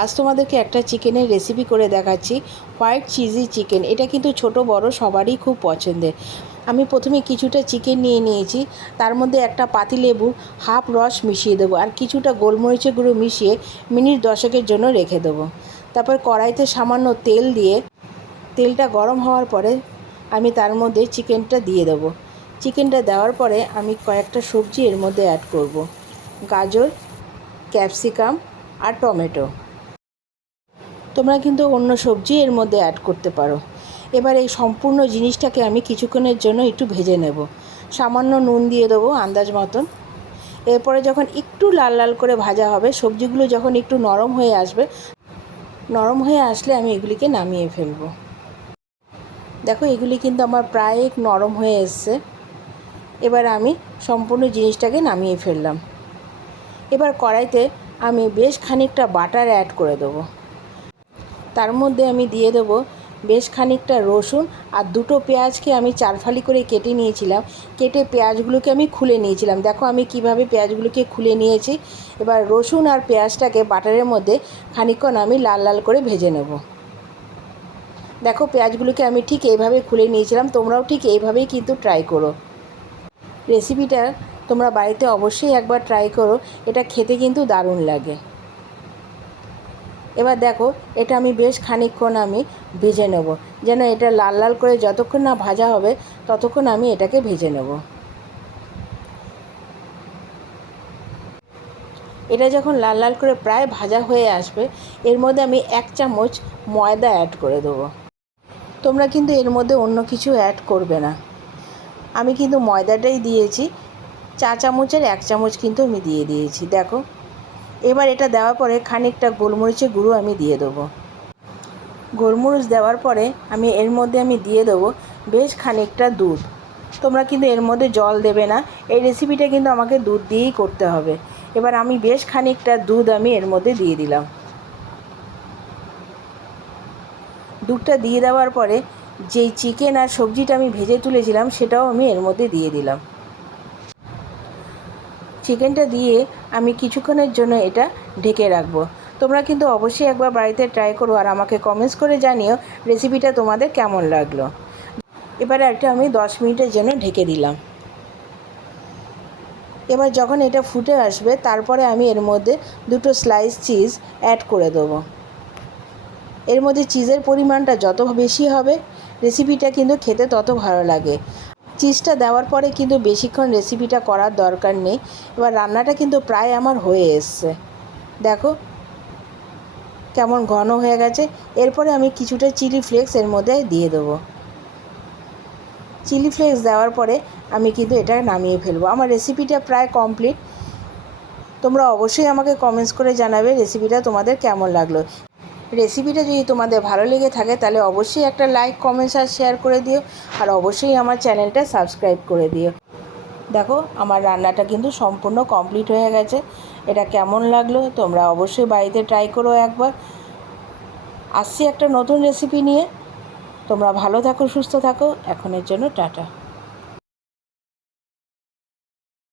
আজ তোমাদেরকে একটা চিকেনের রেসিপি করে দেখাচ্ছি হোয়াইট চিজি চিকেন এটা কিন্তু ছোট, বড়, সবারই খুব পছন্দের। আমি প্রথমে কিছুটা চিকেন নিয়ে নিয়েছি, তার মধ্যে একটা পাতিলেবু হাফ রস মিশিয়ে দেবো আর কিছুটা গোলমরিচের গুঁড়ো মিশিয়ে মিনিট দশকের জন্য রেখে দেবো। তারপর কড়াইতে সামান্য তেল দিয়ে, তেলটা গরম হওয়ার পরে আমি তার মধ্যে চিকেনটা দিয়ে দেবো। চিকেনটা দেওয়ার পরে আমি কয়েকটা সবজি এর মধ্যে অ্যাড করব। গাজর ক্যাপসিকাম আর টমেটো। তোমরা কিন্তু অন্য সবজি এর মধ্যে অ্যাড করতে পারো। এবার এই সম্পূর্ণ জিনিসটাকে আমি কিছুক্ষণের জন্য একটু ভেজে নেব। সামান্য নুন দিয়ে দেবো আন্দাজ মতন। এরপরে যখন একটু লাল লাল করে ভাজা হবে, সবজিগুলো যখন একটু নরম হয়ে আসবে, নরম হয়ে আসলে আমি এগুলিকে নামিয়ে ফেলব। দেখো, এগুলি কিন্তু আমার প্রায় নরম হয়ে এসছে। এবার আমি সম্পূর্ণ জিনিসটাকে নামিয়ে ফেললাম। এবার কড়াইতে আমি বেশ খানিকটা বাটার অ্যাড করে দেবো। তার মধ্যে আমি দিয়ে দেবো বেশ খানিকটা রসুন আর দুটো পেঁয়াজকে আমি চারফালি করে কেটে নিয়েছিলাম। কেটে পেঁয়াজগুলোকে আমি খুলে নিয়েছিলাম। দেখো আমি কীভাবে পেঁয়াজগুলোকে খুলে নিয়েছি। এবার রসুন আর পেঁয়াজটাকে বাটারের মধ্যে খানিকক্ষণ আমি লাল লাল করে ভেজে নেব। দেখো পেঁয়াজগুলোকে আমি ঠিক এইভাবে খুলে নিয়েছিলাম। তোমরাও ঠিক এইভাবেই কিন্তু ট্রাই করো। রেসিপিটা তোমরা বাড়িতে অবশ্যই একবার ট্রাই করো। এটা খেতে কিন্তু দারুণ লাগে। এবার দেখো, এটা আমি বেশ খানিকক্ষণ আমি ভেজে নেব। যেন এটা লাল লাল করে যতক্ষণ না ভাজা হবে, ততক্ষণ আমি এটাকে ভেজে নেব। এটা যখন লাল লাল করে প্রায় ভাজা হয়ে আসবে, এর মধ্যে আমি এক চামচ ময়দা অ্যাড করে দেবো। তোমরা কিন্তু এর মধ্যে অন্য কিছু অ্যাড করবে না। আমি কিন্তু ময়দাটাই দিয়েছি, চা চামচের এক চামচ কিন্তু আমি দিয়ে দিয়েছি। দেখো এবার এটা দেওয়ার পরে খানিকটা গোলমরিচের গুঁড়ো আমি দিয়ে দেবো। গোলমরিচ দেওয়ার পরে আমি এর মধ্যে আমি দিয়ে দেবো বেশ খানিকটা দুধ। তোমরা কিন্তু এর মধ্যে জল দেবে না, এই রেসিপিটা কিন্তু আমাকে দুধ দিয়েই করতে হবে। এবার আমি বেশ খানিকটা দুধ আমি এর মধ্যে দিয়ে দিলাম। দুধটা দিয়ে দেওয়ার পরে যেই চিকেন আর সবজিটা আমি ভেজে তুলেছিলাম, সেটাও আমি এর মধ্যে দিয়ে দিলাম। চিকেনটা দিয়ে আমি কিছুক্ষণের জন্য এটা ঢেকে রাখব। তোমরা কিন্তু অবশ্যই একবার বাড়িতে ট্রাই করো আর আমাকে কমেন্টস করে জানিও রেসিপিটা তোমাদের কেমন লাগল। এবারে একটা আমি দশ মিনিটের জন্য ঢেকে দিলাম। এবার যখন এটা ফুটে আসবে, তারপরে আমি এর মধ্যে দুটো স্লাইস চিজ অ্যাড করে দেবো। এর মধ্যে চিজের পরিমাণটা যত বেশি হবে রেসিপিটা কিন্তু খেতে তত ভালো লাগে। চিজটা দেওয়ার পরে কিন্তু বেশিক্ষণ রেসিপিটা করার দরকার নেই। এবার রান্নাটা কিন্তু প্রায় আমার হয়ে এসছে। দেখো কেমন ঘন হয়ে গেছে। এরপরে আমি কিছুটা চিলি ফ্লেক্স এর মধ্যে দিয়ে দেবো। চিলি ফ্লেক্স দেওয়ার পরে আমি কিন্তু এটা নামিয়ে ফেলব। আমার রেসিপিটা প্রায় কমপ্লিট তোমরা অবশ্যই আমাকে কমেন্টস করে জানাবে রেসিপিটা তোমাদের কেমন লাগল। রেসিপিটা যদি তোমাদের ভালো লেগে থাকে, তাহলে অবশ্যই একটা লাইক কমেন্টস আর শেয়ার করে দিও। আর অবশ্যই আমার চ্যানেলটা সাবস্ক্রাইব করে দিও। দেখো, আমার রান্নাটা কিন্তু সম্পূর্ণ কমপ্লিট হয়ে গেছে। এটা কেমন লাগল তোমরা অবশ্যই বাড়িতে ট্রাই করো একবার। আসছি একটা নতুন রেসিপি নিয়ে। তোমরা ভালো থাকো, সুস্থ থাকো। এখনের জন্য টাটা।